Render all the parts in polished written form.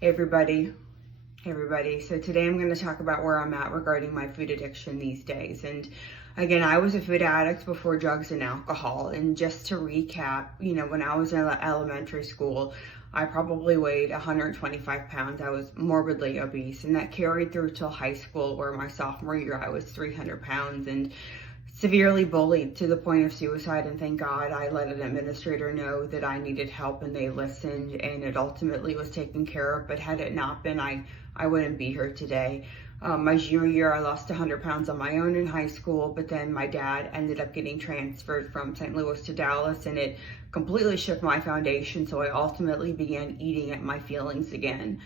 Hey everybody. Hey everybody. So today I'm going to talk about where I'm at regarding my food addiction these days. And again, I was a food addict before drugs and alcohol. And just to recap, when I was in elementary school, I probably weighed 125 pounds. I was morbidly obese, and that carried through till high school, where my sophomore year I was 300 pounds and severely bullied to the point of suicide. And thank God I let an administrator know that I needed help, and they listened, and it ultimately was taken care of. But had it not been, I wouldn't be here today. My junior year, I lost 100 pounds on my own in high school, but then my dad ended up getting transferred from St. Louis to Dallas, and it completely shook my foundation. So I ultimately began eating at my feelings again.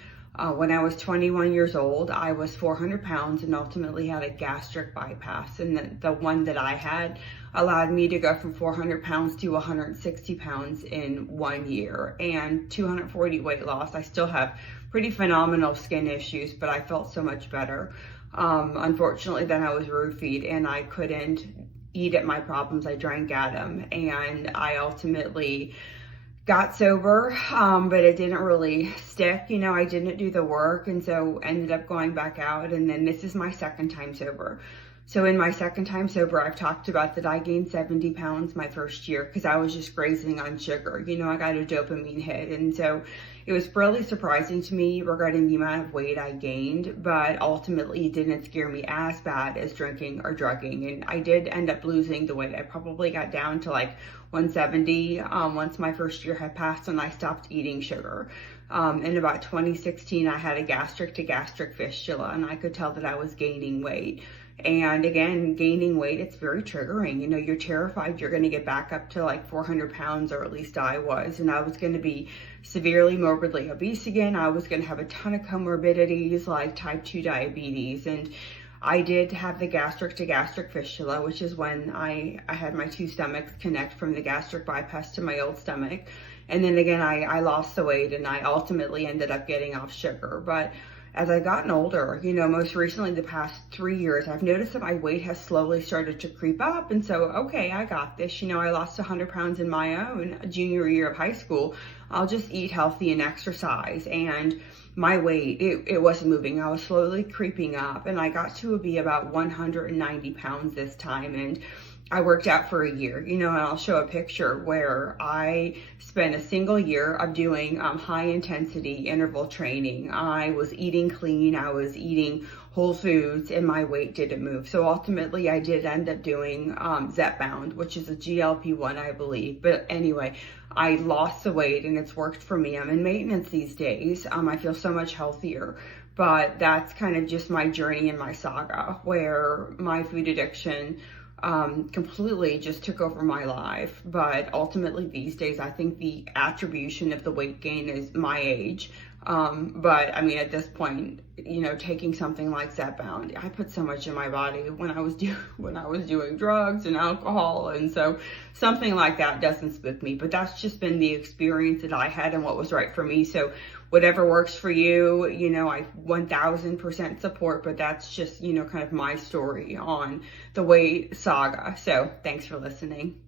When I was 21 years old, I was 400 pounds and ultimately had a gastric bypass. And the one that I had allowed me to go from 400 pounds to 160 pounds in 1 year and 240 weight loss. I still have pretty phenomenal skin issues, but I felt so much better. Unfortunately, then I was roofied and I couldn't eat at my problems. I drank at them, and I ultimately got sober, but it didn't really stick. I didn't do the work, and so ended up going back out. And then this is my second time sober. So in my second time sober, I've talked about that I gained 70 pounds my first year because I was just grazing on sugar. I got a dopamine hit. And so it was really surprising to me regarding the amount of weight I gained, but ultimately it didn't scare me as bad as drinking or drugging. And I did end up losing the weight. I probably got down to like 170 once my first year had passed and I stopped eating sugar. In about 2016, I had a gastric to gastric fistula, and I could tell that I was gaining weight. And again, gaining weight, it's very triggering. You're terrified you're going to get back up to like 400 pounds, or at least I was. And I was going to be severely morbidly obese again. I was going to have a ton of comorbidities like type 2 diabetes. And I did have the gastric to gastric fistula, which is when I had my two stomachs connect from the gastric bypass to my old stomach. And then again, I lost the weight, and I ultimately ended up getting off sugar. But as I've gotten older, most recently the past 3 years, I've noticed that my weight has slowly started to creep up. And so, okay, I got this. I lost 100 pounds in my own junior year of high school. I'll just eat healthy and exercise. And my weight, it wasn't moving. I was slowly creeping up, and I got to be about 190 pounds this time. And I worked out for a year, and I'll show a picture where I spent a single year of doing high intensity interval training. I was eating clean, I was eating whole foods, and my weight didn't move. So ultimately I did end up doing Zepbound, which is a GLP-1, I believe. But anyway, I lost the weight, and it's worked for me. I'm in maintenance these days. I feel so much healthier. But that's kind of just my journey and my saga, where my food addiction completely just took over my life. But ultimately these days, I think the attribution of the weight gain is my age. But I mean, at this point, taking something like Zepbound, I put so much in my body when I was doing drugs and alcohol. And so something like that doesn't spook me, but that's just been the experience that I had and what was right for me. So whatever works for you, I 1000% support, but that's just, kind of my story on the weight saga. So thanks for listening.